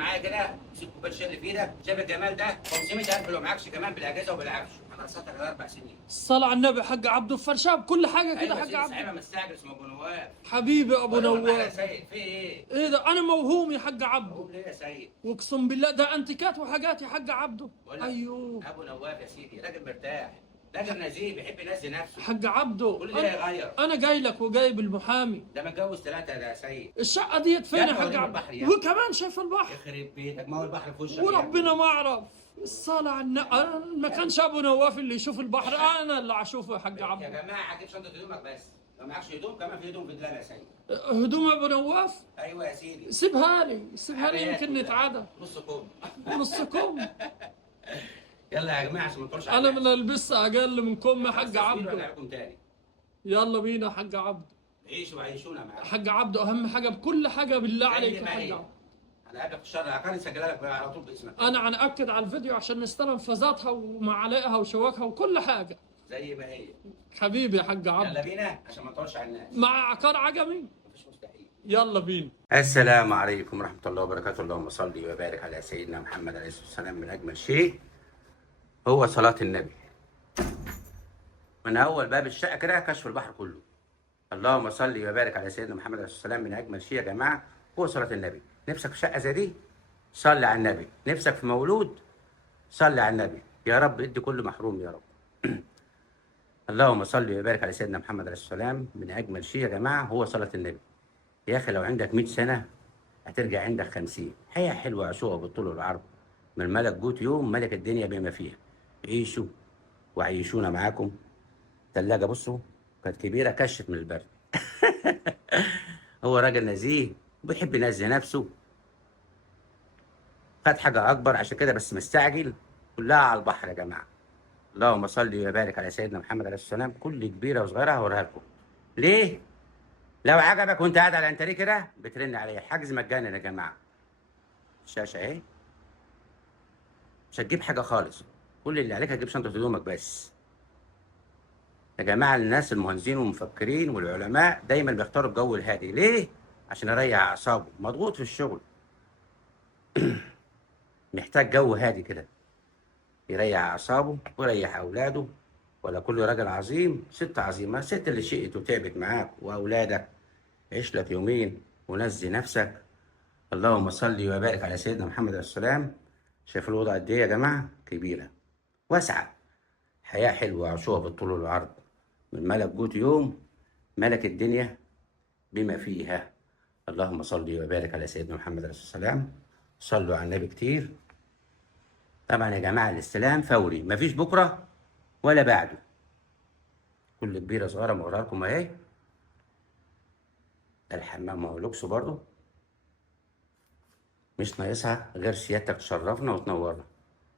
معايا كده، سيب كوبايه الشاي اللي في ايدك، شايف الجمال ده؟ 500,000 لو معكش كمان بالاجازه وبالعفش، انا قسطتك على 4 سنين. الصلاة على النبي حاج عبده، الفرشاه بكل حاجه كده ايوه حاج سيدي عبده. صاحبها مستعجل اسمه ابو نواف. حبيبي ابو ولا معايا يا نواف. سيد في ايه؟ ايه ده، انا موهوم يا حاج عبده. اقول ليه يا سيد؟ واقسم بالله ده انتيكات وحاجات يا حاج عبده. بقول لك ايوه ابو نواف يا سيدي راجل مرتاح، راجل نزيه بيحب ينزي نفسه. حاج عبده. كل ده يغير. انا جاي لك وجايب المحامي. ده متجوز 3 ده يا سيد. الشقه ديت فين يا يا حاج ابني عبده؟ البحر يا ابني. وكمان شايف البحر. يخرب بيتك، ما هو البحر في وشك. وربنا ما اعرف. الصلاة على النبي، ما كانش ابو نواف اللي يشوف البحر، انا اللي هشوفه يا حاج يا عبده. جماعه هجيب شنطه هدومك بس، لو معكش هدوم كمان في هدوم في الدولاب يا سيد. هدوم ابو نواف ايوه يا سيدي. سيبها لي سيبها لي حاجات يمكن كلها. نتعادى. نص كوب. نص كم. يلا يا جماعه عشان ما نطولش انا من البسها اقل من كم يا حاج عبده. عليكم تاني. يلا بينا يا حاج عبده. عيشوا وعيشونا معاكم. حاج عبده اهم حاجه بكل حاجه بالله عليك يا حاج عبده. انا قابلك في الشر العقاري نسجلها لك على طول باسمك. انا هنأكد على الفيديو عشان نستلم فازاتها ومعالقها وشواكها وكل حاجه. زي ما هي. حبيبي يا حاج يلا عبده. بينا عشان ما نطولش على الناس. مع عقار عجمي. مفيش مستحيل. يلا بينا. السلام عليكم ورحمة الله وبركاته، اللهم صل وبارك على سيدنا محمد عليه الصلاة والسلام. من أجمل شيء هو صلاة النبي. من أول باب الشقة كده كشف البحر كله. اللهم صل وبارك على سيدنا محمد عليه الصلاة والسلام. من أجمل شيء يا جماعة هو صلاة النبي. نفسك في شقة زي دي؟ صلي على النبي. نفسك في مولود؟ صلي على النبي. يا رب ادي كل محروم يا رب. اللهم صل وبارك على سيدنا محمد عليه الصلاة والسلام. من أجمل شيء يا جماعة هو صلاة النبي. يا أخي لو عندك 100 سنة هترجع عندك 50. حياة حلوة عاشوها بالطول والعرض. من ملك جوت يوم ملك الدنيا بما فيها. عيشوا وعيشونا معاكم. تلاجة بصوا كانت كبيرة كشت من البرد. هو راجل نزيه وبيحب ينزه نفسه. خد حاجة أكبر عشان كده بس مستعجل. كلها على البحر يا جماعة. اللهم صل وبارك على سيدنا محمد عليه الصلاة والسلام. كل كبيرة وصغيرة هوريها لكم. ليه؟ لو عجبك وانت قاعد على الانتريه كده بترن عليه. حجز مجانا يا جماعه. الشاشه اهي. مش هتجيب حاجه خالص، كل اللي عليك هتجيب شنطه هدومك بس. يا جماعه الناس المهندسين والمفكرين والعلماء دايما بيختاروا الجو الهادي. ليه؟ عشان يريح اعصابه، مضغوط في الشغل. محتاج جو هادي كده يريح اعصابه ويريح اولاده. ولا كل راجل عظيم ست عظيمه. ست اللي شقت وتعبت معاك واولادك. عيش لك يومين ونزي نفسك. اللهم صل وبارك على سيدنا محمد عليه السلام. شايف الوضع قد ايه يا جماعه؟ كبيره واسعه. حياه حلوه عاشوها بالطول والعرض. من ملك جوت يوم ملك الدنيا بما فيها. اللهم صل وبارك على سيدنا محمد عليه السلام. صلوا على النبي كتير. طبعا يا جماعه الاستلام فوري، مفيش بكره ولا بعده. كل كبيره صغيره موريها لكم اهي. الحمام اهو لوكسو برضه. مش ناقصها غير سيادتك تشرفنا وتنورنا.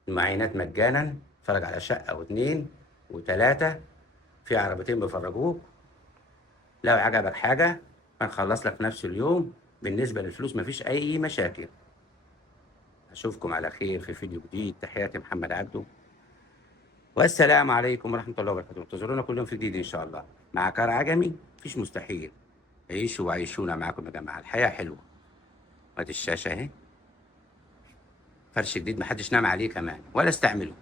المعاينات مجانا. اتفرج على شقة واتنين وتلاتة. في عربيتين بيفرجوك. لو عجبك حاجة هنخلص لك في نفس اليوم. بالنسبة للفلوس مفيش أي مشاكل. أشوفكم على خير في فيديو جديد. تحياتي محمد عبده، والسلام عليكم ورحمة الله وبركاته. انتظرونا كل يوم في جديد إن شاء الله. مع عقار عجمي مفيش مستحيل. عيشوا وعيشونا معاكم يا جماعة. الحياة حلوة. وادي الشاشة أهي. فرش جديد محدش نام عليه كمان ولا استعمله.